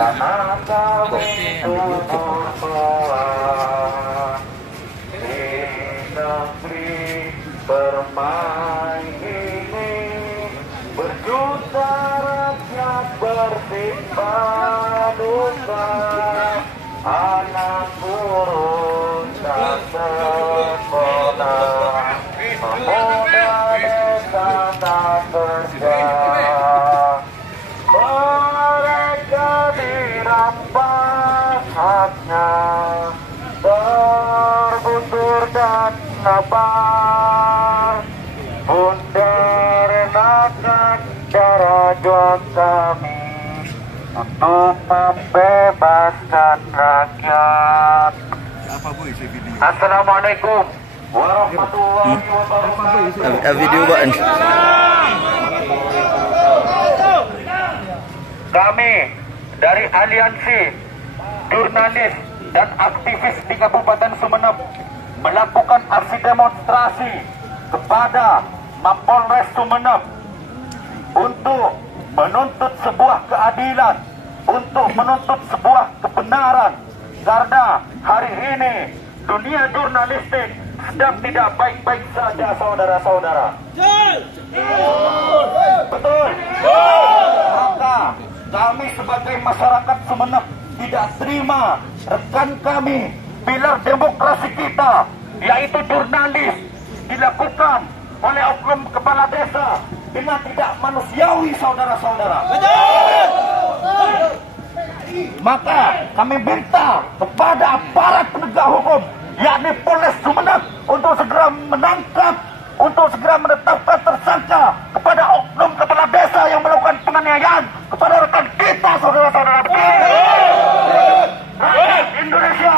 Karena kami bertujuan di negeri permai ini, berjuta rakyat bersimpan duka, anak turun tak sekolah, pemuda desa tak kerja. Mereka dirampas haknya, tergusur dan lapar, Bunda relakan darah juang kami untuk membebaskan rakyat. Assalamualaikum warahmatullahi wabarakatuh. Video buat kami dari Aliansi Jurnalis dan Aktivis di Kabupaten Sumeneb melakukan aksi demonstrasi kepada Mapolres Sumeneb untuk menuntut sebuah keadilan, untuk menuntut sebuah kebenaran, karena hari ini dunia jurnalistik sedang tidak baik-baik saja, saudara-saudara. Betul. Maka kami sebagai masyarakat Sumeneb tidak terima rekan kami, pilar demokrasi kita, yaitu jurnalis, dilakukan oleh oknum kepala desa dengan tidak manusiawi, saudara-saudara. Maka kami minta kepada aparat penegak hukum, yakni Polres Sumeneb, untuk segera menangkap, untuk segera menetapkan tersangka kepada oknum kepala desa yang melakukan penganiayaan kepada rekan kita, saudara-saudara. Rakyat Indonesia.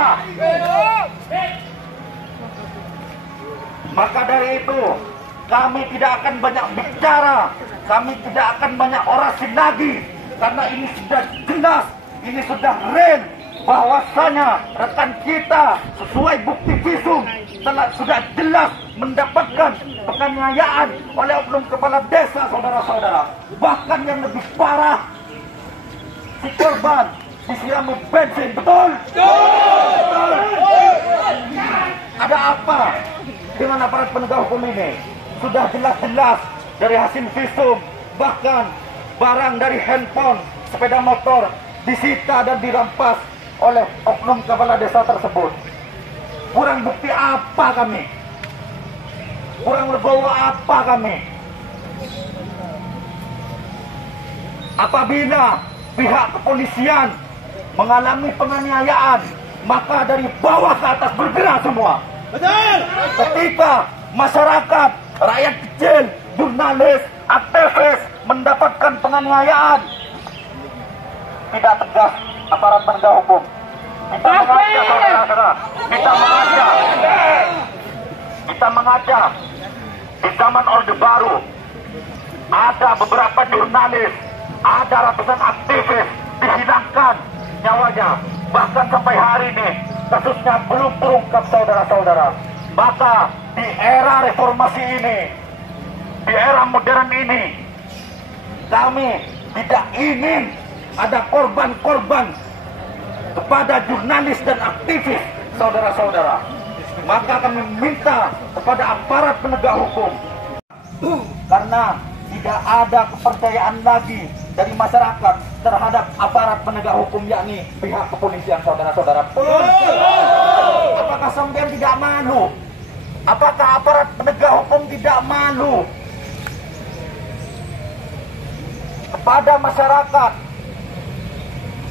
Maka dari itu kami tidak akan banyak bicara, kami tidak akan banyak orasi lagi, karena ini sudah jelas, ini sudah real, bahwasanya rekan kita sesuai bukti visum sudah jelas mendapatkan penganiayaan oleh oknum kepala desa, saudara-saudara. Bahkan yang lebih parah, si korban disirami bensin. Betul? Betul. Ada apa dengan aparat penegak hukum ini? Sudah jelas-jelas dari hasil visum, bahkan barang dari handphone, sepeda motor disita dan dirampas oleh oknum kepala desa tersebut. Kurang bukti apa kami? Kurang legowo apa kami? Apabila pihak kepolisian mengalami penganiayaan, maka dari bawah ke atas bergerak semua. Betul. Ketika masyarakat, rakyat kecil, jurnalis, aktivis mendapatkan penganiayaan, tidak tegas aparat penegak hukum. Kita mengajak, saudara-saudara, kita mengajak di zaman Orde Baru ada beberapa jurnalis, ada ratusan aktivis dihilangkan nyawanya, bahkan sampai hari ini kasusnya belum terungkap, saudara-saudara. Maka di era reformasi ini, di era modern ini, kami tidak ingin ada korban-korban kepada jurnalis dan aktivis, saudara-saudara. Maka kami minta kepada aparat penegak hukum, karena tidak ada kepercayaan lagi dari masyarakat terhadap aparat penegak hukum, yakni pihak kepolisian, saudara-saudara. Apakah sampean tidak malu? Apakah aparat penegak hukum tidak malu kepada masyarakat?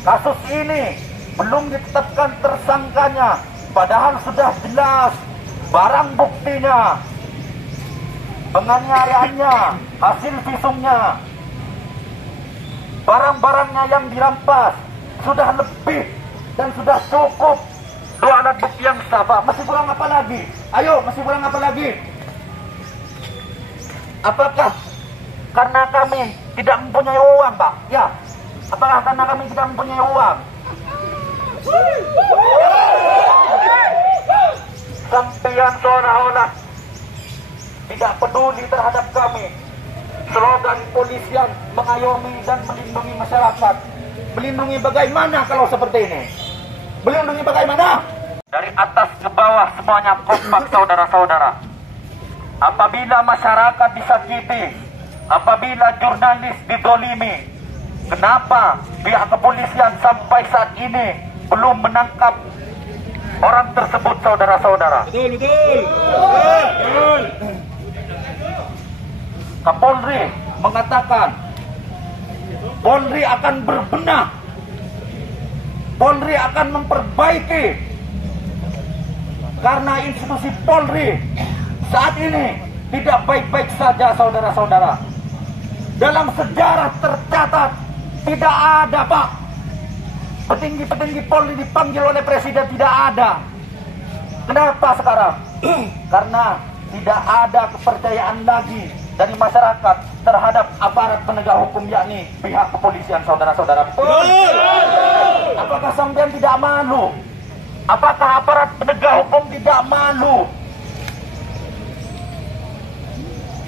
Kasus ini belum ditetapkan tersangkanya, padahal sudah jelas barang buktinya, penganiayaannya, hasil visumnya, barang-barangnya yang dirampas sudah lebih dan sudah cukup. Dua alat bukti yang sah, Pak. Masih kurang apa lagi? Ayo, masih kurang apa lagi? Apakah karena kami tidak mempunyai uang, Pak? Ya. Apakah karena kami tidak mempunyai uang? Sampean seolah-olah tidak peduli terhadap kami. Slogan polisian mengayomi dan melindungi masyarakat. Melindungi bagaimana kalau seperti ini? Melindungi bagaimana? Dari atas ke bawah semuanya kompak saudara-saudara. Apabila masyarakat disakiti, apabila jurnalis didolimi, kenapa pihak kepolisian sampai saat ini belum menangkap orang tersebut saudara-saudara? Betul. Kapolri mengatakan Polri akan berbenah, Polri akan memperbaiki, karena institusi Polri saat ini tidak baik-baik saja saudara-saudara. Dalam sejarah tercatat tidak ada Pak petinggi-petinggi Polri dipanggil oleh Presiden, tidak ada. Kenapa sekarang? Karena tidak ada kepercayaan lagi dari masyarakat terhadap aparat penegak hukum, yakni pihak kepolisian saudara-saudara. Apakah sampean tidak malu? Apakah aparat penegak hukum tidak malu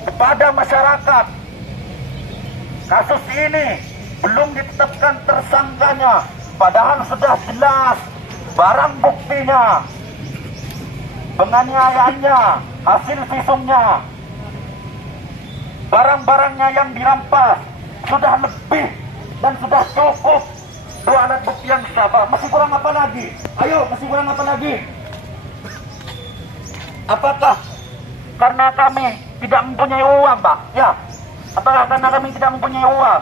kepada masyarakat? Kasus ini belum ditetapkan tersangkanya, padahal sudah jelas barang buktinya, penganiayaannya, hasil visumnya, barang-barangnya yang dirampas sudah lebih dan sudah cukup. Dua alat bukti yang siapa? Masih kurang apa lagi? Ayo, masih kurang apa lagi? Apakah karena kami tidak mempunyai uang, Pak? Ya. Apakah karena kami tidak mempunyai uang?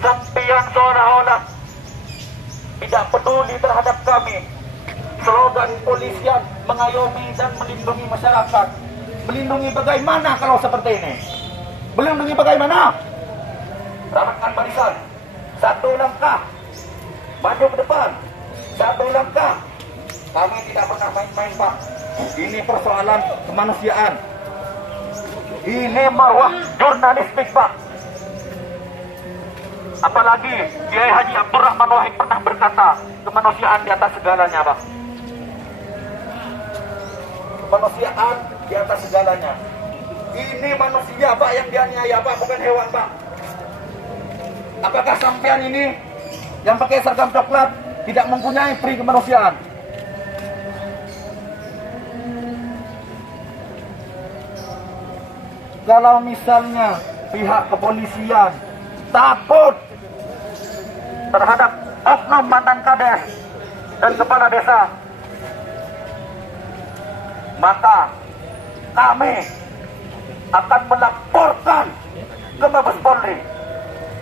Sampian seolah-olah tidak peduli terhadap kami. Slogan polisian mengayomi dan melindungi masyarakat. Melindungi bagaimana kalau seperti ini? Melindungi bagaimana? Rapatkan barisan. Satu langkah maju ke depan. Satu langkah. Kami tidak pernah main-main, Pak. Ini persoalan kemanusiaan. Ini marwah jurnalistik, Pak. Apalagi Kiai Haji Abdurrahman Wahid pernah berkata, kemanusiaan di atas segalanya, Pak. Kemanusiaan di atas segalanya. Ini manusia, Pak, yang dianiaya, Pak, bukan hewan, Pak. Apakah sampean ini yang pakai seragam coklat tidak mempunyai pri kemanusiaan? Kalau misalnya pihak kepolisian takut terhadap oknum mantan kades dan kepala desa, maka kami akan melaporkan ke Mabes Polri.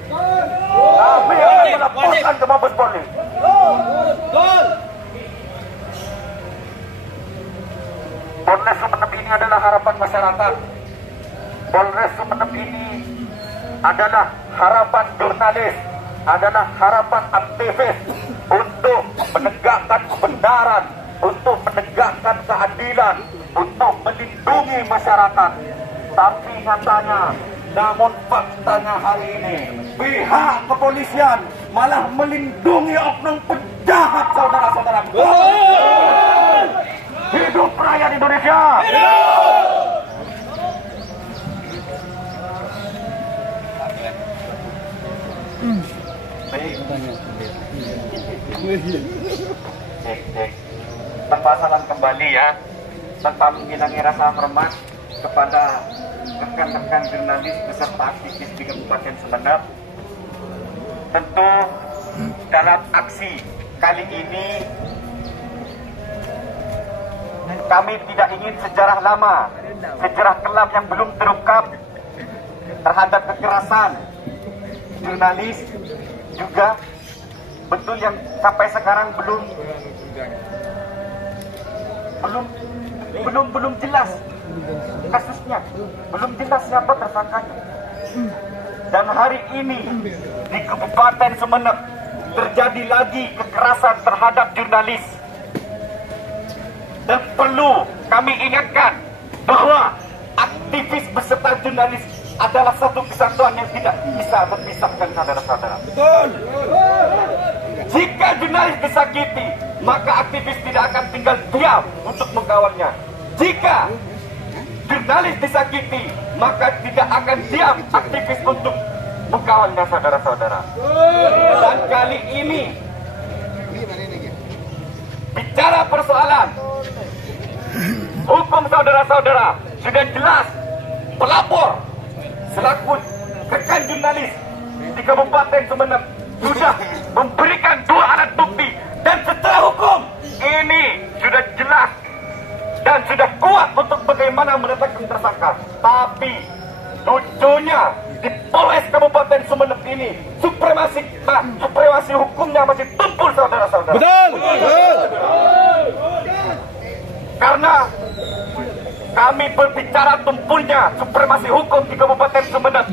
Kami akan melaporkan ke Mabes Polri. Polres Sumeneb ini adalah harapan masyarakat. Polres Sumeneb ini adalah harapan jurnalis, adalah harapan aktivis untuk menegakkan kebenaran, untuk menegakkan keadilan, untuk melindungi masyarakat. Tapi nyatanya, namun faktanya hari ini, pihak kepolisian malah melindungi oknum penjahat saudara-saudara. Hidup rakyat Indonesia! Cek. Tanpa salam kembali ya, tanpa menghilangi rasa hormat kepada rekan-rekan jurnalis beserta aktivis di Kabupaten Sumeneb. Tentu dalam aksi kali ini kami tidak ingin sejarah lama, sejarah kelam yang belum terungkap terhadap kekerasan jurnalis juga betul yang sampai sekarang belum jelas kasusnya, belum jelas siapa tersangkanya. Dan hari ini di Kabupaten Sumeneb terjadi lagi kekerasan terhadap jurnalis. Dan perlu kami ingatkan bahwa aktivis beserta jurnalis adalah satu kesatuan yang tidak bisa terpisahkan, saudara-saudara. Betul. Jika jurnalis disakiti, maka aktivis tidak akan tinggal diam untuk mengawalnya. Jika jurnalis disakiti, maka tidak akan diam aktivis untuk mengkawalnya, saudara-saudara. Dan kali ini bicara persoalan hukum, saudara-saudara, sudah jelas pelapor selaku rekan jurnalis di Kabupaten Sumeneb sudah memberikan 2 alat bukti, dan setelah hukum ini sudah jelas dan sudah kuat untuk bagaimana menetapkan tersangka. Tapi lucunya di Polres Kabupaten Sumeneb ini supremasi hukumnya masih tumpul, saudara-saudara. Betul. Karena kami berbicara tumpulnya supremasi hukum di Kabupaten Sumeneb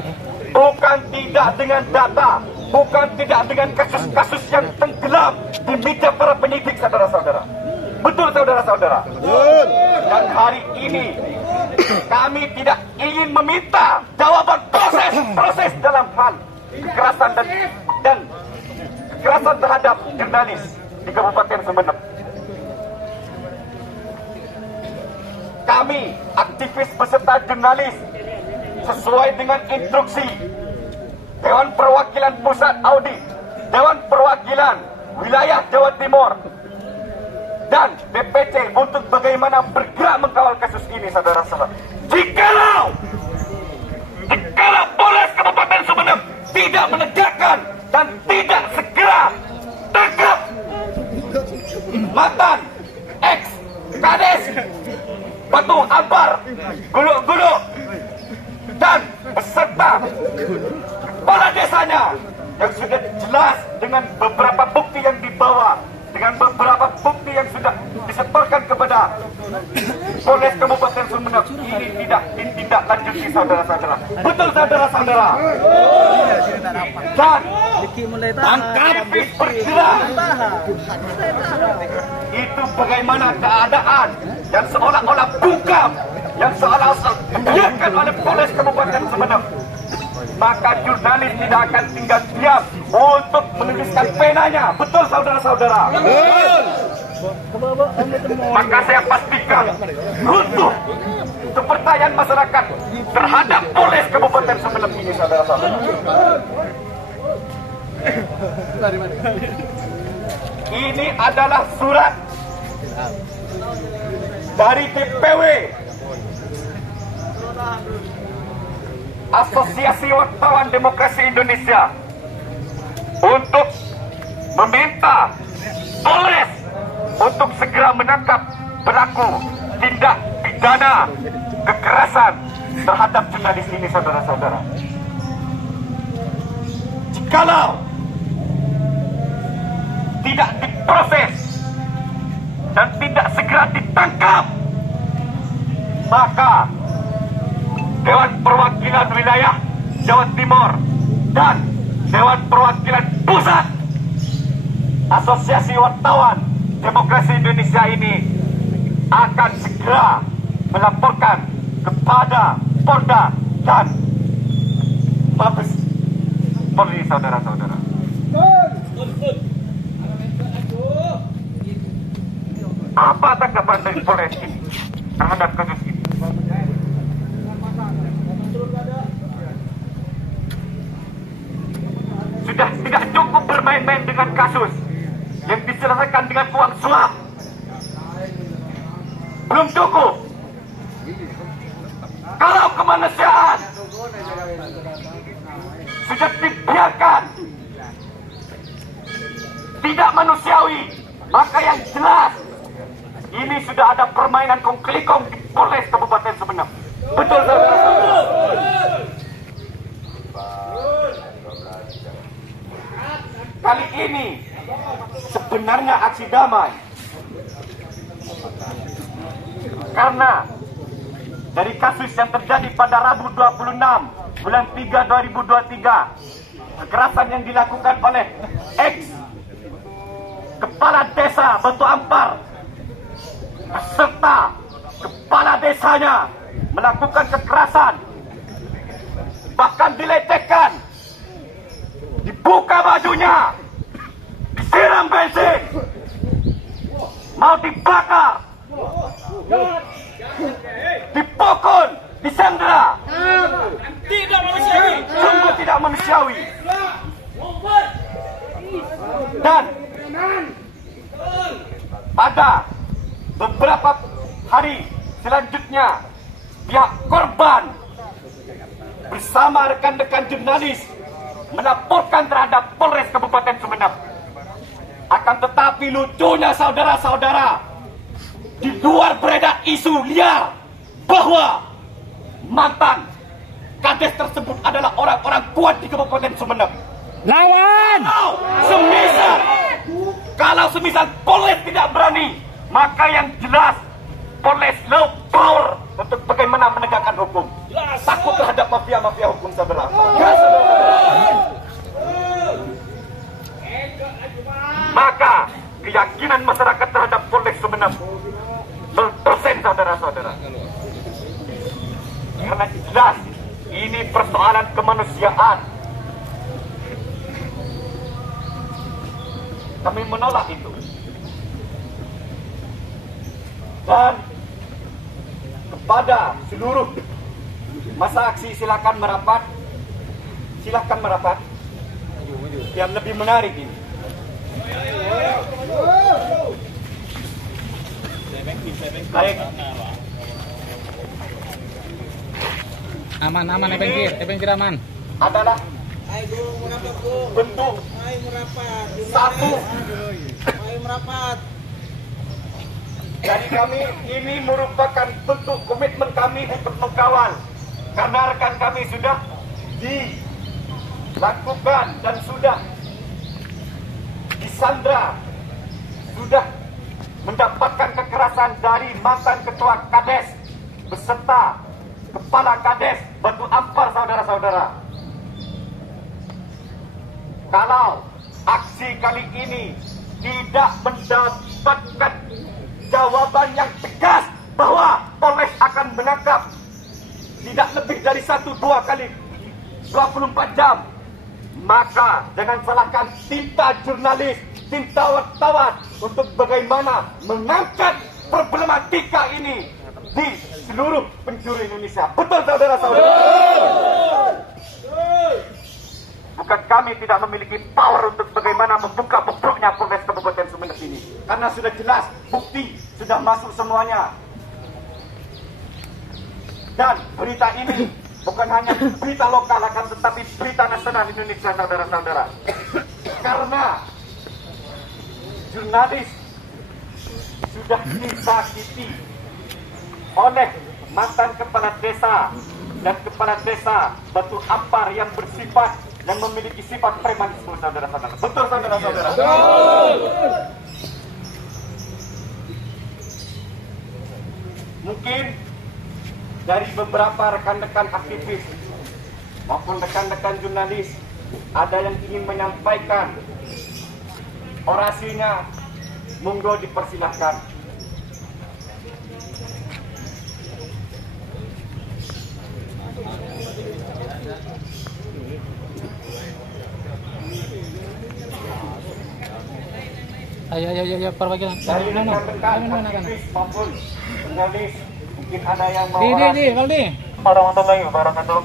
bukan tidak dengan data, bukan tidak dengan kasus-kasus yang tenggelam di meja para penyidik, saudara-saudara. Betul, saudara-saudara. Dan hari ini kami tidak ingin meminta jawaban proses dalam hal kekerasan dan kekerasan terhadap jurnalis di Kabupaten Sumeneb. Kami aktivis beserta jurnalis sesuai dengan instruksi Dewan Perwakilan Pusat Audit, Dewan Perwakilan Wilayah Jawa Timur, dan DPC untuk bagaimana bergerak mengkawal kasus ini, saudara-saudara. Jikalau Polres Kabupaten Sumeneb tidak menegakkan dan tidak segera tangkap mantan ex Kades Batu Ampar, Guluk-Guluk, dan beserta kepala desanya yang sudah jelas dengan beberapa bukti yang dibawa, dengan beberapa bukti yang sudah disetorkan kepada Polres Kabupaten Sumeneb, ini tidak ditindaklanjuti, saudara-saudara. Betul, saudara-saudara. Dan aktivis bergerak itu bagaimana keadaan yang seolah-olah bungkam, yang seolah-olah dibiarkan oleh Polres Kabupaten Sumeneb, maka jurnalis tidak akan tinggal diam untuk menuliskan penanya. Betul, saudara-saudara. Maka saya pastikan runtuh kepercayaan masyarakat terhadap Polres Kabupaten Sumeneb ini, saudara-saudara. Ini adalah surat dari DPW Asosiasi Wartawan Demokrasi Indonesia untuk meminta Polres untuk segera menangkap pelaku tindak pidana kekerasan terhadap jurnalis ini, saudara-saudara. Jikalau tidak diproses dan tidak segera ditangkap, maka Dewan Perwakilan Wilayah Jawa Timur dan Dewan Perwakilan Pusat Asosiasi Wartawan Demokrasi Indonesia ini akan segera melaporkan kepada Polda dan Mabes Polri, saudara-saudara. Apa tanggapan dari Polres ini terhadap kasus ini? Sudah tidak cukup bermain-main dengan kasus yang diselesaikan dengan uang suap. Belum cukup. Kalau kemanusiaan sudah dibiarkan tidak manusiawi, maka yang jelas ini sudah ada permainan kongklikong di Polres Kabupaten Sumeneb. Betul, saudara-saudara. Kali ini sebenarnya aksi damai, karena dari kasus yang terjadi pada Rabu 26 bulan 3 2023, kekerasan yang dilakukan oleh ex kepala desa Batu Ampar beserta kepala desanya melakukan kekerasan, bahkan dilecehkan, dibuka bajunya, disiram bensin, mau dibakar, dipukul disandera. Tidak manusiawi. Sungguh tidak manusiawi. Dan pada beberapa hari selanjutnya pihak korban bersama rekan-rekan jurnalis melaporkan terhadap Polres Kabupaten Sumeneb. Akan tetapi lucunya saudara-saudara, di luar beredar isu liar bahwa mantan kades tersebut adalah orang-orang kuat di Kabupaten Sumeneb. Lawan! Kalau semisal Polres tidak berani, maka yang jelas Polres low power untuk bagaimana menegakkan hukum. Takut terhadap mafia-mafia hukum, saudara. Maka keyakinan masyarakat terhadap Polres Sumeneb 100%, saudara-saudara. Karena jelas ini persoalan kemanusiaan. Kami menolak itu. Dan kepada seluruh masa aksi silakan merapat. Silakan merapat. Yang lebih menarik ini. Baik. Aman, epengkir aman. Adalah bentuk satu. Jadi kami ini merupakan bentuk komitmen kami untuk mengkawal, karena rekan kami sudah dilakukan dan sudah disandra, sudah mendapatkan kekerasan dari mantan ketua Kades beserta kepala Kades Batu Ampar, saudara-saudara. Kalau aksi kali ini tidak mendapatkan jawaban yang tegas bahwa Polres akan menangkap tidak lebih dari 1-2 kali 24 jam, maka jangan salahkan tinta jurnalis, tinta wartawan untuk bagaimana mengangkat problematika ini di seluruh penjuru Indonesia. Betul, saudara-saudara? Bukan kami tidak memiliki power untuk bagaimana membuka bobroknya Polres Kabupaten Sumeneb ini, karena sudah jelas bukti sudah masuk semuanya. Dan berita ini bukan hanya berita lokal, akan tetapi berita nasional Indonesia, saudara-saudara. Karena jurnalis sudah disakiti oleh mantan kepala desa dan kepala desa Batu Ampar yang memiliki sifat premanisme, saudara-saudara. Betul, saudara-saudara? Mungkin dari beberapa rekan-rekan aktivis maupun rekan-rekan jurnalis ada yang ingin menyampaikan orasinya, monggo dipersilahkan. Ayo, perbagian. Dari rekan-rekan aktivis maupun jurnalis, mungkin ada yang mau Valdi. Warahmatullahi wabarakatuh.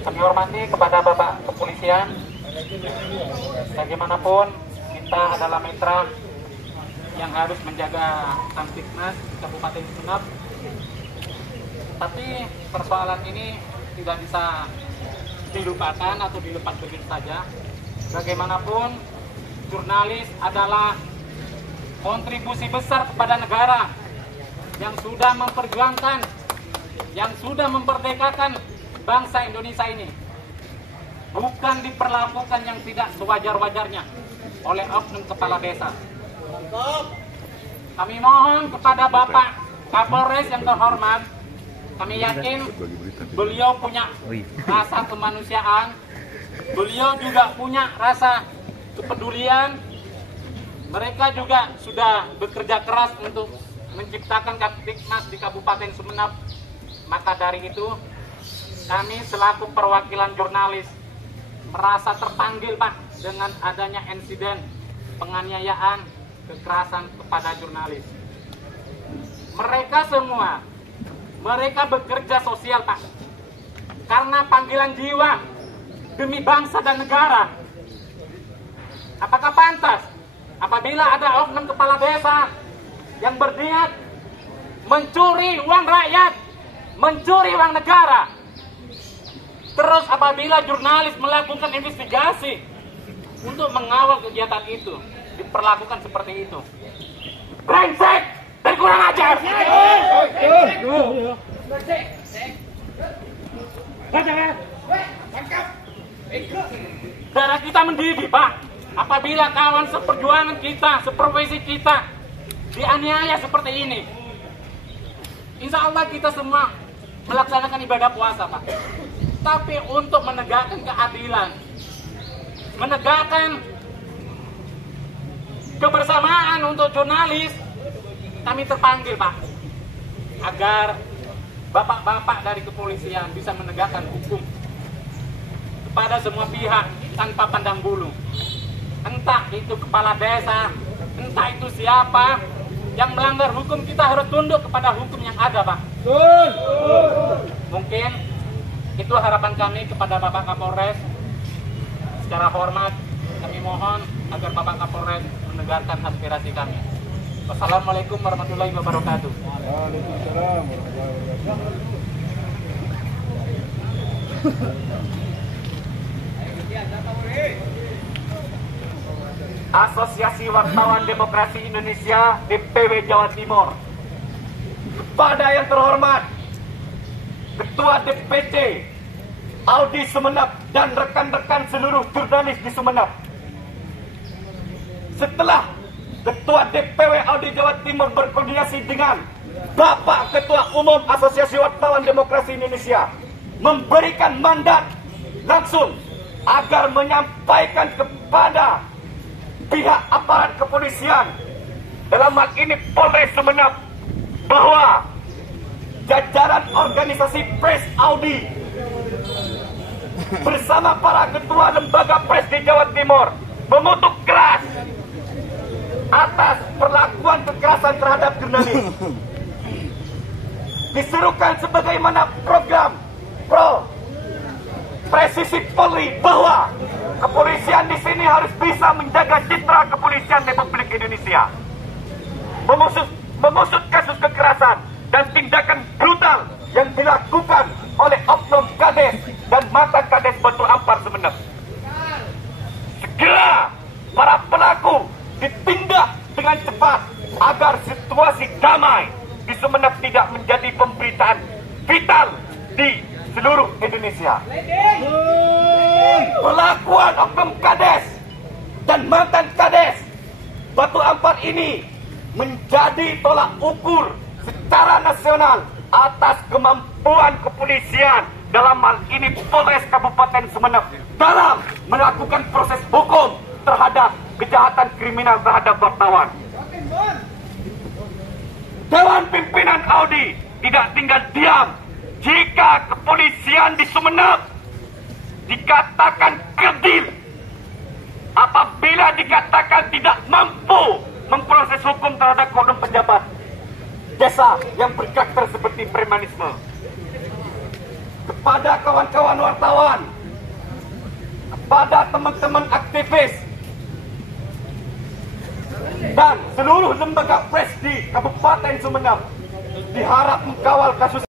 Kami hormati kepada Bapak Kepolisian. Bagaimanapun kita adalah mitra yang harus menjaga Kamtibmas Kabupaten Sumeneb. Tapi persoalan ini tidak bisa dilupakan atau dilepas begitu saja. Bagaimanapun jurnalis adalah kontribusi besar kepada negara yang sudah memperjuangkan, yang sudah memperdekakan bangsa Indonesia ini. Bukan diperlakukan yang tidak sewajar-wajarnya oleh oknum kepala desa. Kami mohon kepada Bapak Kapolres yang terhormat, kami yakin beliau punya rasa kemanusiaan, beliau juga punya rasa kepedulian. Mereka juga sudah bekerja keras untuk menciptakan Kamtibmas di Kabupaten Sumeneb. Maka dari itu, kami selaku perwakilan jurnalis merasa terpanggil, Pak, dengan adanya insiden penganiayaan, kekerasan kepada jurnalis. mereka semua, mereka bekerja sosial, Pak. Karena panggilan jiwa demi bangsa dan negara. Apakah pantas apabila ada oknum kepala desa yang berniat mencuri uang rakyat, mencuri uang negara, terus apabila jurnalis melakukan investigasi untuk mengawal kegiatan itu, diperlakukan seperti itu? Brengsek dan kurang ajar. Darah kita mendidih, Pak. Apabila kawan seperjuangan kita, seprofesi kita dianiaya seperti ini, insya Allah kita semua melaksanakan ibadah puasa, Pak. Tapi untuk menegakkan keadilan, menegakkan kebersamaan untuk jurnalis, kami terpanggil, Pak, agar bapak-bapak dari kepolisian bisa menegakkan hukum kepada semua pihak tanpa pandang bulu. Entah itu kepala desa, entah itu siapa yang melanggar hukum, kita harus tunduk kepada hukum yang ada, Pak. Mungkin itu harapan kami kepada Bapak Kapolres. Secara hormat kami mohon agar Bapak Kapolres mendengarkan aspirasi kami. Wassalamualaikum warahmatullahi wabarakatuh. Waalaikumsalam warahmatullahi wabarakatuh. Asosiasi Wartawan Demokrasi Indonesia DPW Jawa Timur. Kepada yang terhormat Ketua DPC Audi Sumeneb dan rekan-rekan seluruh jurnalis di Sumeneb. Setelah Ketua DPW Audi Jawa Timur berkoordinasi dengan Bapak Ketua Umum Asosiasi Wartawan Demokrasi Indonesia memberikan mandat langsung agar menyampaikan kepada pihak aparat kepolisian, dalam hal ini Polres Sumeneb, bahwa jajaran organisasi Pres Audi bersama para ketua lembaga pres di Jawa Timur mengutuk keras atas perlakuan kekerasan terhadap jurnalis. Diserukan sebagaimana program pro presisi Polri bahwa kepolisian di sini harus bisa menjaga citra kepolisian Republik Indonesia, mengusut kasus kekerasan dan tindakan brutal yang dilakukan oleh oknum Kades dan mantan Kades Batu Ampar Sumeneb. Segera para pelaku ditindak dengan cepat agar situasi damai di Sumeneb tidak menjadi pemberitaan vital di seluruh Indonesia. Perlakuan oknum Kades dan mantan Kades Batu Ampar ini menjadi tolak ukur secara nasional atas kemampuan kepolisian, dalam hal ini Polres Kabupaten Sumeneb, dalam melakukan proses hukum terhadap kejahatan kriminal terhadap wartawan. Dewan Pimpinan Audi tidak tinggal diam jika kepolisian di Sumeneb dikatakan kerdil, apabila dikatakan tidak mampu memproses hukum terhadap oknum pejabat desa yang berkarakter seperti premanisme. Kepada kawan-kawan wartawan, kepada teman-teman aktivis dan seluruh lembaga pres di Kabupaten Sumeneb, diharap mengkawal kasus